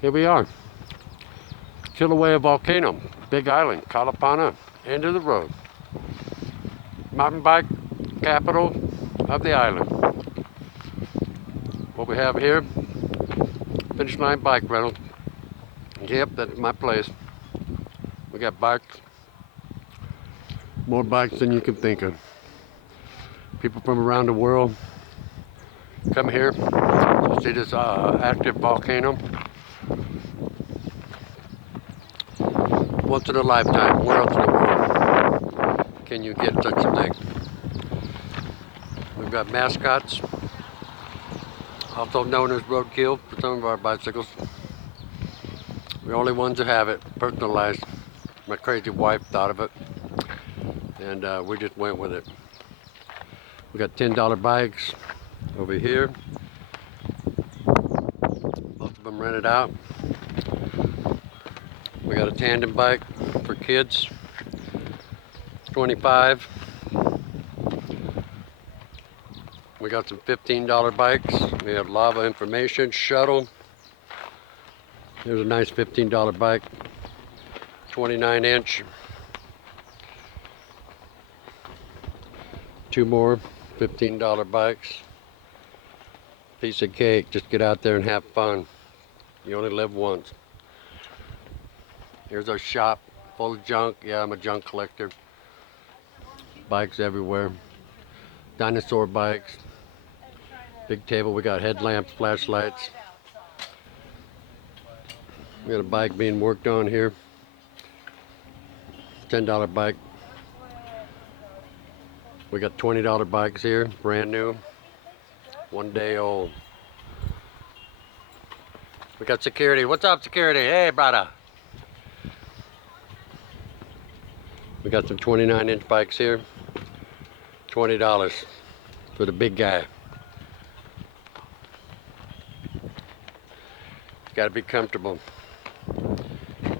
Here we are. Kilauea volcano, big island, Kalapana, end of the road. Mountain bike capital of the island. What we have here, Finish Line bike rental. Yep, that's my place. We got bikes, more bikes than you can think of. People from around the world come here to see this active volcano. Once in a lifetime. Where else in the world can you get such a thing? We've got mascots, also known as roadkill for some of our bicycles. We're the only ones who have it personalized. My crazy wife thought of it, and we just went with it. We got $10 bikes over here. Most of them rented out. We got a tandem bike for kids, $25. We got some $15 bikes. We have lava information shuttle. Here's a nice $15 bike, 29-inch. Two more $15 bikes. Piece of cake. Just get out there and have fun. You only live once. Here's our shop, full of junk. Yeah, I'm a junk collector. Bikes everywhere. Dinosaur bikes. Big table, we got headlamps, flashlights. We got a bike being worked on here. $10 bike. We got $20 bikes here, brand new. 1 day old. We got security. What's up, security? Hey, brother. We got some 29-inch bikes here. $20 for the big guy. Got to be comfortable.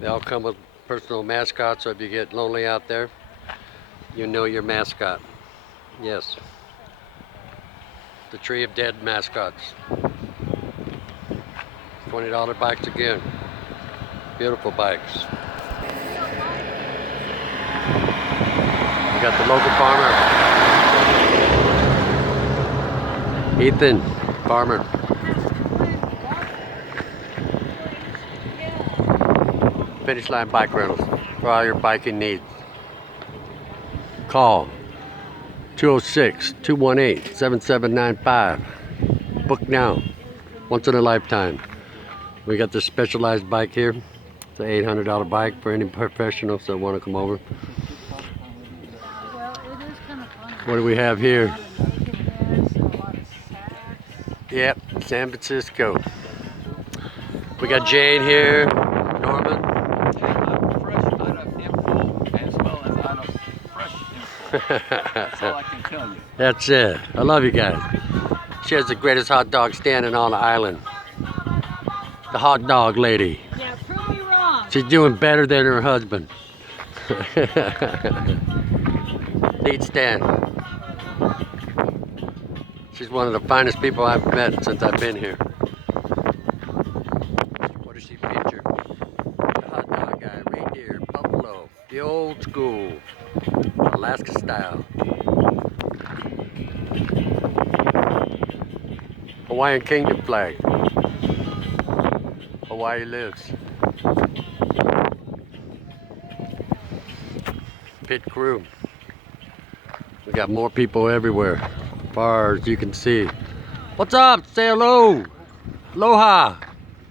They all come with personal mascots, so if you get lonely out there, you know your mascot. Yes. The tree of dead mascots. $20 bikes again. Beautiful bikes. We got the local farmer. Ethan, farmer. Finish Line bike rentals for all your biking needs. Call 206-218-7795. Book now. Once in a lifetime. We got this specialized bike here. It's an $800 bike for any professionals that want to come over. What do we have here? Yep, San Francisco. We got Jane here, Norman. That's all I can tell you. That's it. I love you guys. She has the greatest hot dog standing on the island. The hot dog lady. Yeah, prove me wrong. She's doing better than her husband. Lead stand. She's one of the finest people I've met since I've been here. What does she feature? The hot dog guy, reindeer, buffalo, the old school, Alaska style. Hawaiian Kingdom flag. Hawaii lives. Pit crew. We got more people everywhere, as far as you can see. What's up? Say hello. Aloha.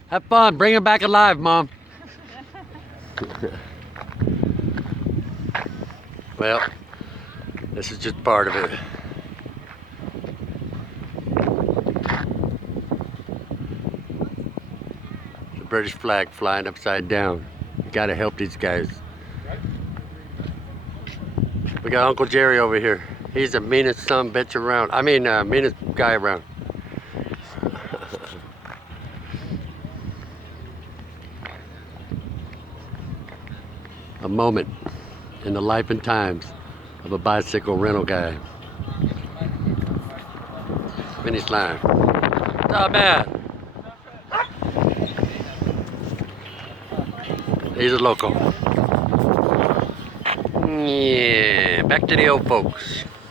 Have fun. Bring him back alive, Mom. Well, this is just part of it. The British flag flying upside down. You gotta help these guys. We got Uncle Jerry over here. He's the meanest son of a bitch around. I mean, meanest guy around. A moment in the life and times of a bicycle rental guy. Finish line. Not bad. He's a local. Yeah, back to the old folks.